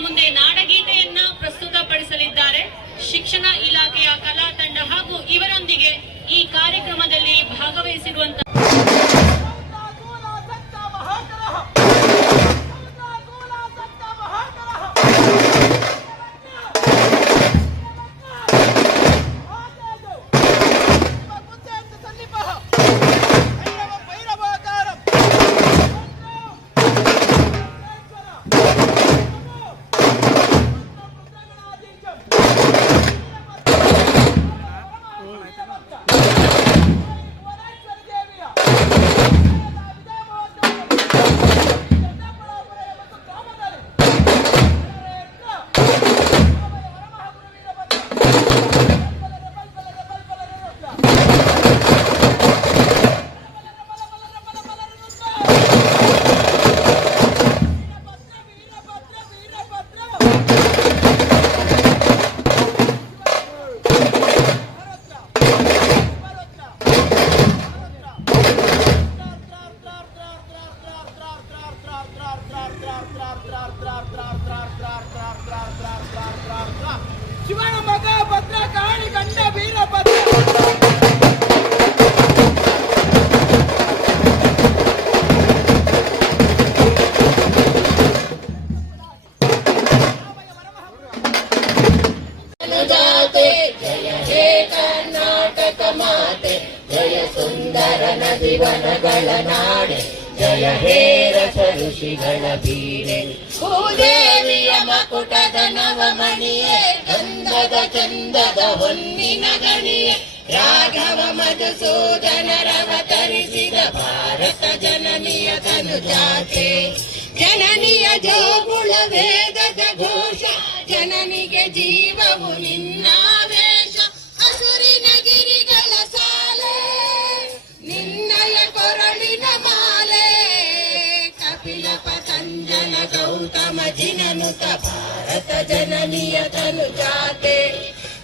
ಮುಂದೆ ನಾಡಗೀತೆಯನ್ನ ಪ್ರಸ್ತುತ ಪಡಿಸಲಿದ್ದಾರೆ ಶಿಕ್ಷಣ ಇಲಾಖೆಯ ಕಲಾ ತಂಡ ಹಾಗೂ ಇವರೊಂದಿಗೆ ಈ ಕಾರ್ಯಕ್ರಮದಲ್ಲಿ ಭಾಗವಹಿಸಿರುವಂತ ಶಿವನ ಮಗ ಭದ್ರ ಕಾಳಿ ಗಂಡ ವೀರಭದ್ರ ಮಾತೆ ಜಯ ಸುಂದರ ನದಿವನಗಳ ನಾಡೆ ಜಯ ಹೇ ಋಷಿಗಳ ಬೀರೆ ಭೂದೇವಿಯ ಮಕುಟದ ನವಮಣಿಯೇ ಗಂಧದ ಚಂದದ ಹೊನ್ನಿನ ಗಣಿಯೇ, ರಾಘವ ಮಧುಸೂದನರವತರಿಸಿದ ಭಾರತ ಜನನಿಯ ತನುಜಾತೆ. ಜನನಿಯ ಜೋಗುಳ ವೇದದ ಘೋಷ, ಜನನಿಗೆ ಜೀವವು ನಿನ್ನಾವೇಶ సుత భారత జననియ తను జాతే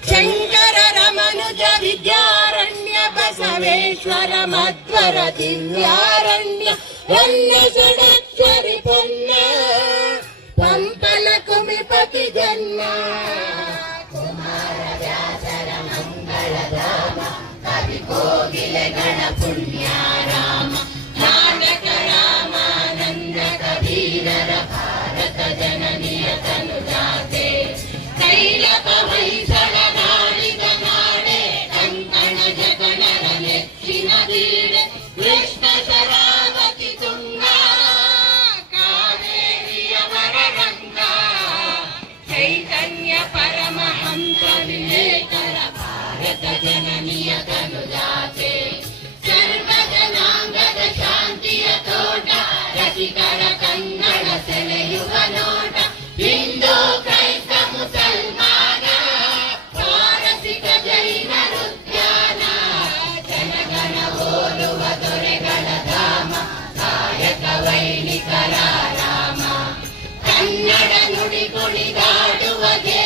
శంకర రమనుజ విద్యారణ్య బసవేశ్వర మధ్వర దివ్యారణ్య వన్నసుడక్షరి పొన్న పంపల కుమిపతి జన్మ. కుమార వ్యాసర మంగళ రామ కవి కోగిల గణ పుణ్యారా ಜಗದ ಜನನಿಯ ತನುಜಾತೆ ಸರ್ವಜನಾಂಗದ ಶಾಂತಿಯ ತೋಟ, ರಸಿಕರ ಕನ್ನಡ ಸೆಳೆಯುವ ನೋಟ. ಹಿಂದೂ ಕ್ರೈಸ್ತ ಮುಸಲ್ಮಾನ, ಪಾರಸಿಕ ಜೈನರು ಧ್ಯಾನ ಜನಗಣ ಓದುವ ದೊರೆಗಳ ಧಾಮ, ಕಾಯಕ ವೈಣಿಕರ ರಾಮ. ಕನ್ನಡ ನುಡಿ ಕುಣಿದಾಡುವ ಗೇ